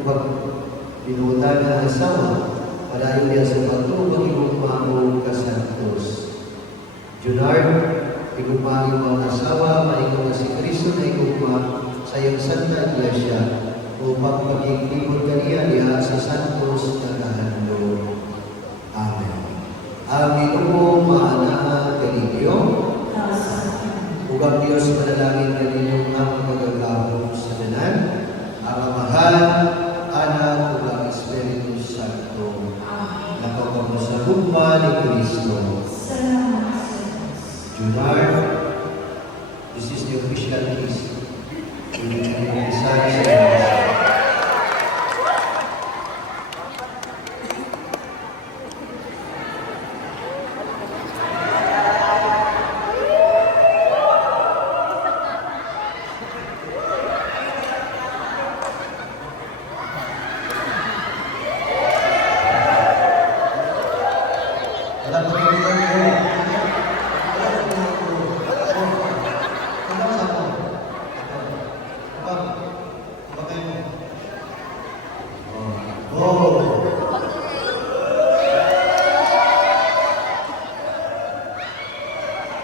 upang binutan ng asawa, palayo niya sa patubang igugmang kasantos. Junard, igugmang mga asawa, maingong na si Kristo na igugmang sa iyong Santa Iglesia, upang pag-iglibod kaniya niya sa santos na kahandog. Amen. Amin mo, maana kaninyo. Huwag Diyos manalangin kaninyong ang magagawang sa danan, ang Amahan, Anak, ug Espiritu Santo. Nakapagod sa hukma ni Kristo. Junard, this is the official kiss. Alam mo,